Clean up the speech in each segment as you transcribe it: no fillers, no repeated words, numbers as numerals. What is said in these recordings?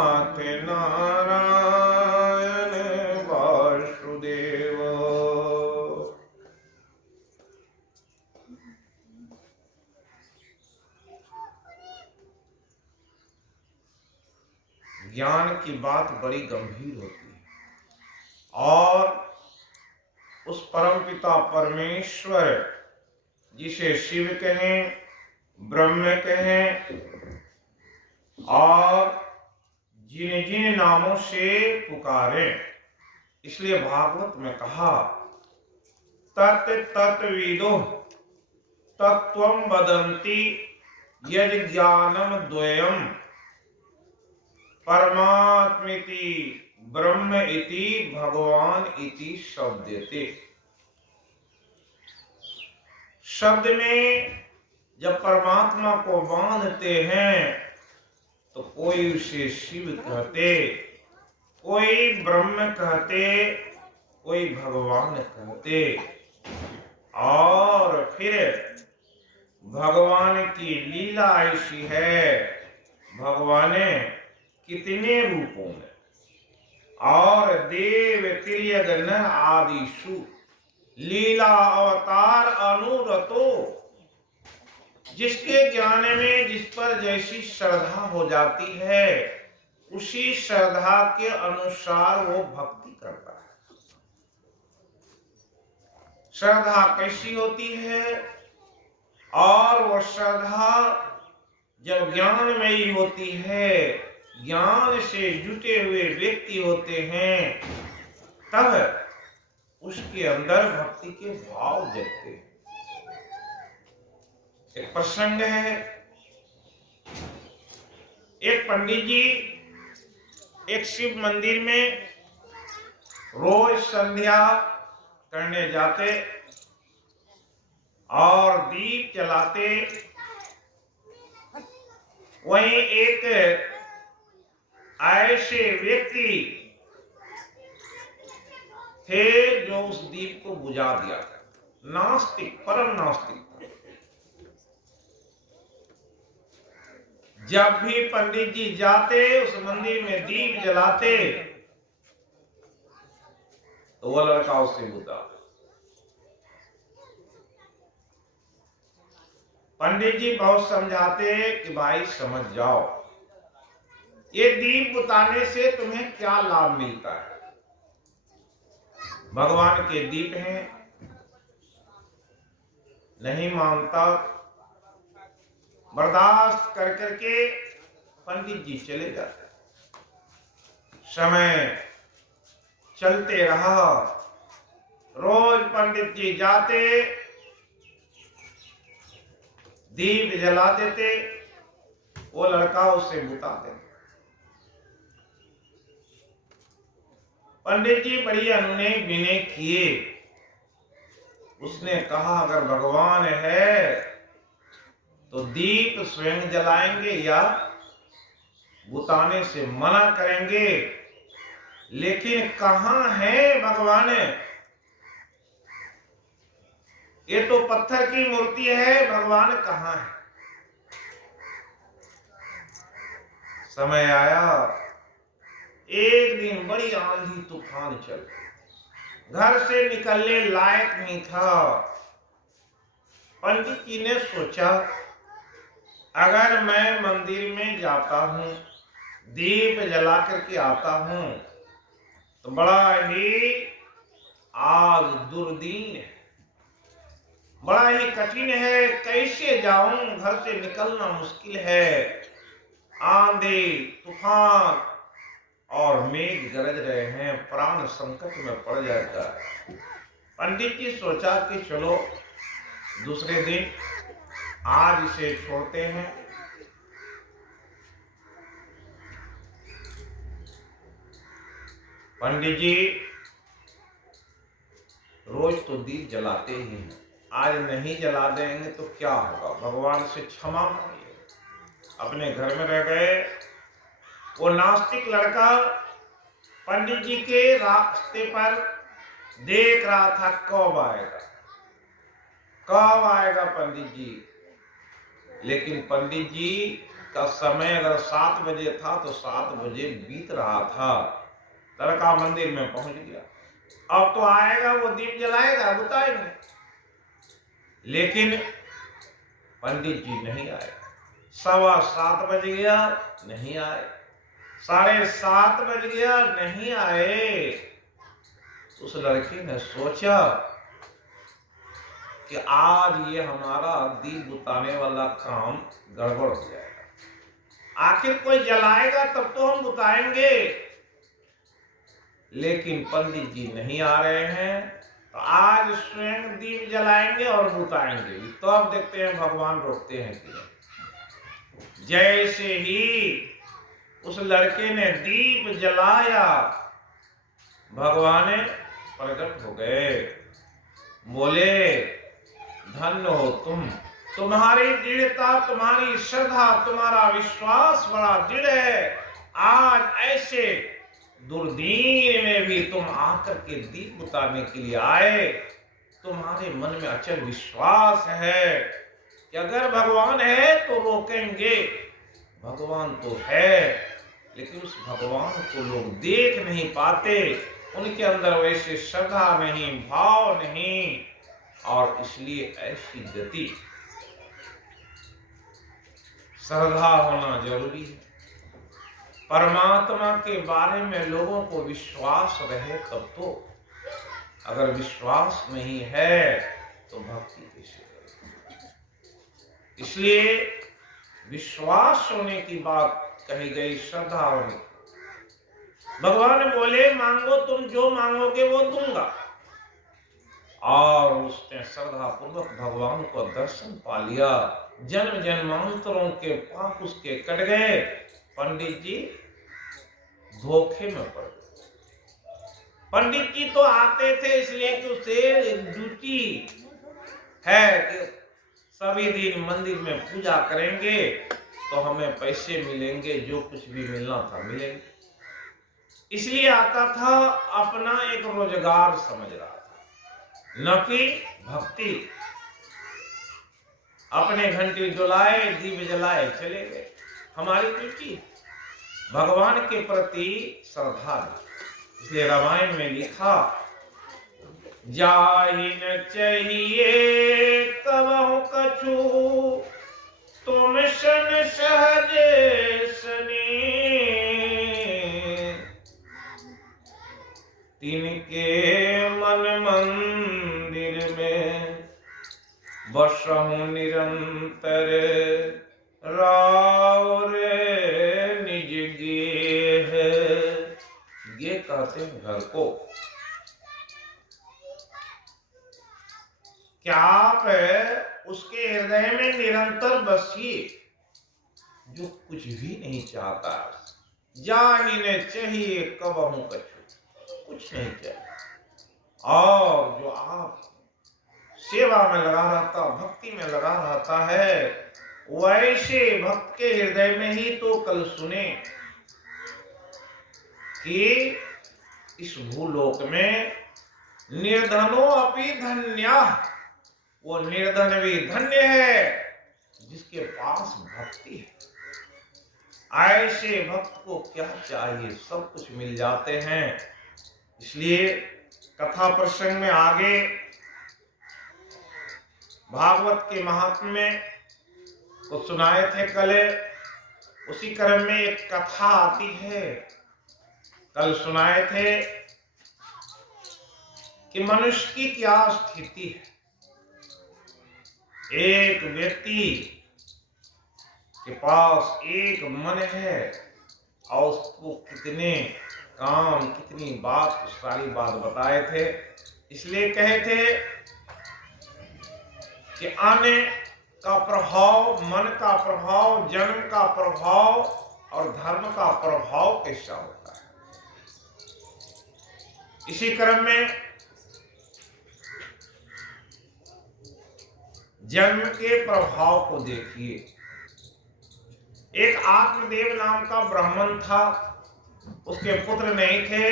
नाथ नारायण वासुदेव। ज्ञान की बात बड़ी गंभीर होती है और उस परमपिता परमेश्वर जिसे शिव कहें, ब्रह्म कहें और जिन जिन नामों से पुकारे, इसलिए भागवत में कहा तत् तत्विदो तत्त्वं वदन्ति यद ज्ञानम द्वयम् परमात्मेति ब्रह्म इति भगवान इति शब्दते। शब्द में जब परमात्मा को बांधते हैं तो कोई उसे शिव कहते, कोई ब्रह्म कहते, कोई भगवान कहते। और फिर भगवान की लीला ऐसी है, भगवान कितने रूपों में और देव तिर्यग नर आदिशु लीला अवतार अनुरतो। जिसके ज्ञान में जिस पर जैसी श्रद्धा हो जाती है उसी श्रद्धा के अनुसार वो भक्ति करता है। श्रद्धा कैसी होती है और वो श्रद्धा जब ज्ञानमयी होती है, ज्ञान से जुटे हुए व्यक्ति होते हैं, तब उसके अंदर भक्ति के भाव जगते हैं। एक प्रसंग है, एक पंडित जी एक शिव मंदिर में रोज संध्या करने जाते और दीप जलाते। वहीं एक ऐसे व्यक्ति थे जो उस दीप को बुझा दिया था। नास्तिक, परम नास्तिक। जब भी पंडित जी जाते उस मंदिर में दीप जलाते तो वह लड़का उससे बुझा। पंडित जी बहुत समझाते कि भाई समझ जाओ, ये दीप बुताने से तुम्हें क्या लाभ मिलता है। भगवान के दीप हैं, नहीं मानता। बर्दाश्त कर करके पंडित जी चले जाते। समय चलते रहा, रोज पंडित जी जाते, दीप जला देते, वो लड़का उसे बुता देता। पंडित जी बड़ी अनुनय विनय किए। उसने कहा अगर भगवान है तो दीप स्वयं जलाएंगे या बुताने से मना करेंगे, लेकिन कहां है भगवान? ये तो पत्थर की मूर्ति है, भगवान कहां है? समय आया, एक दिन बड़ी आंधी तूफान चल, घर से निकलने लायक नहीं था। पंडित जी ने सोचा अगर मैं मंदिर में जाता हूं, दीप जला करके आता हूं तो बड़ा ही आज दुर्दीन है, बड़ा ही कठिन है, कैसे जाऊं, घर से निकलना मुश्किल है। आंधी तूफान और मेघ गरज रहे हैं, प्राण संकट में पड़ जाता है। पंडित जी सोचा कि चलो दूसरे दिन आज इसे छोड़ते हैं। पंडित जी रोज तो दीप जलाते ही हैं, आज नहीं जला देंगे तो क्या होगा, भगवान से क्षमा मांगिए। अपने घर में रह गए। वो नास्तिक लड़का पंडित जी के रास्ते पर देख रहा था कब आएगा, कब आएगा पंडित जी। लेकिन पंडित जी का समय अगर 7 बजे था तो 7 बजे बीत रहा था, लड़का मंदिर में पहुंच गया। अब तो आएगा, वो दीप जलाएगा, बुताएंगे, लेकिन पंडित जी नहीं आए। 7:15 बज गया, नहीं आए। 7:30 बज गया, नहीं आए। उस लड़के ने सोचा कि आज ये हमारा दीप बुताने वाला काम गड़बड़ हो जाएगा। आखिर कोई जलाएगा तब तो हम बुताएंगे, लेकिन पंडित जी नहीं आ रहे हैं, तो आज स्वयं दीप जलाएंगे और बुताएंगे भी। तो अब देखते हैं भगवान रोकते हैं कि नहीं। जैसे ही उस लड़के ने दीप जलाया, भगवान प्रकट हो गए। बोले, धन्य हो तुम, तुम्हारी दृढ़ता, तुम्हारी श्रद्धा, तुम्हारा विश्वास बड़ा दृढ़ है। आज ऐसे दुर्दीन में भी तुम आकर के दीप बुताने के लिए आए। तुम्हारे मन में अचल विश्वास है कि अगर भगवान है तो रोकेंगे। भगवान तो है, लेकिन उस भगवान को लोग देख नहीं पाते, उनके अंदर वैसे श्रद्धा नहीं, भाव नहीं, और इसलिए ऐसी गति। श्रद्धा होना जरूरी है। परमात्मा के बारे में लोगों को विश्वास रहे तब तो। अगर विश्वास नहीं है तो भक्ति कैसे करें? इसलिए विश्वास होने की बात कही गई, श्रद्धा होने। भगवान बोले, मांगो, तुम जो मांगोगे वो दूंगा। और उसने श्रद्धा पूर्वक भगवान को दर्शन पा लिया। जन्म जन्मांतरों के पाप उसके कट गए। पंडित जी धोखे में पड़ गए। पंडित जी तो आते थे इसलिए कि उसे ड्यूटी है कि सभी दिन मंदिर में पूजा करेंगे तो हमें पैसे मिलेंगे, जो कुछ भी मिलना था मिलेंगे, इसलिए आता था। अपना एक रोजगार समझ रहा था, न कि भक्ति। अपने घंटी डुलाए, दीप जलाए, चले गए। हमारी ड्यूटी भगवान के प्रति श्रद्धा है। इसलिए रामायण में लिखा, जाहि न चाहिए कबहु कछु, तुम सन सहजे सनी, तिनके मन मंदिर में बसहु निरंतर, राव रे निज गेह। ये कहते हैं घर को। क्या आप उसके हृदय में निरंतर बसिए जो कुछ भी नहीं चाहता। जाहि न चाहिए कबहु कछु, कुछ नहीं चाहिए। और जो आप सेवा में लगा रहता, भक्ति में लगा रहता है, वैसे भक्त के हृदय में ही तो कल सुने कि इस भूलोक में निर्धनो अपि धन्या, वो निर्धन भी धन्य है जिसके पास भक्ति है। ऐसे भक्त को क्या चाहिए, सब कुछ मिल जाते हैं। इसलिए कथा प्रसंग में आगे भागवत के महात्म्य में को सुनाए थे कल, उसी क्रम में एक कथा आती है। कल सुनाए थे कि मनुष्य की क्या स्थिति है। एक व्यक्ति के पास एक मन है और उसको कितने काम, कितनी बात, सारी बात बताए थे। इसलिए कहे थे कि आने का प्रभाव, मन का प्रभाव, जन्म का प्रभाव और धर्म का प्रभाव कैसा होता है। इसी क्रम में जन्म के प्रभाव को देखिए। एक आत्मदेव नाम का ब्राह्मण था, उसके पुत्र नहीं थे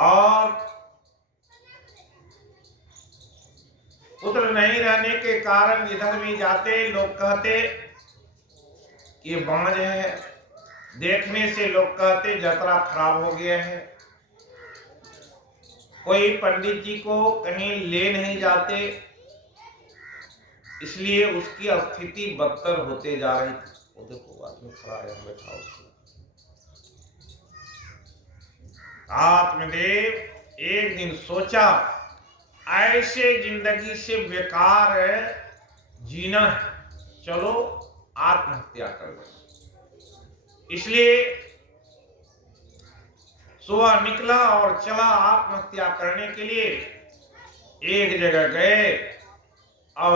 और पुत्र नहीं रहने के कारण इधर भी जाते लोग कहते ये बांझ है, देखने से लोग कहते जतरा खराब हो गया है। कोई पंडित जी को कहीं ले नहीं जाते, इसलिए उसकी स्थिति बदतर होते जा रही थी। वो देखो आदमी खड़ा है, बैठा उसको। आत्मदेव एक दिन सोचा ऐसे जिंदगी से बेकार जीना है, चलो आत्महत्या कर लो। इसलिए सुबह निकला और चला आत्महत्या करने के लिए। एक जगह गए, अब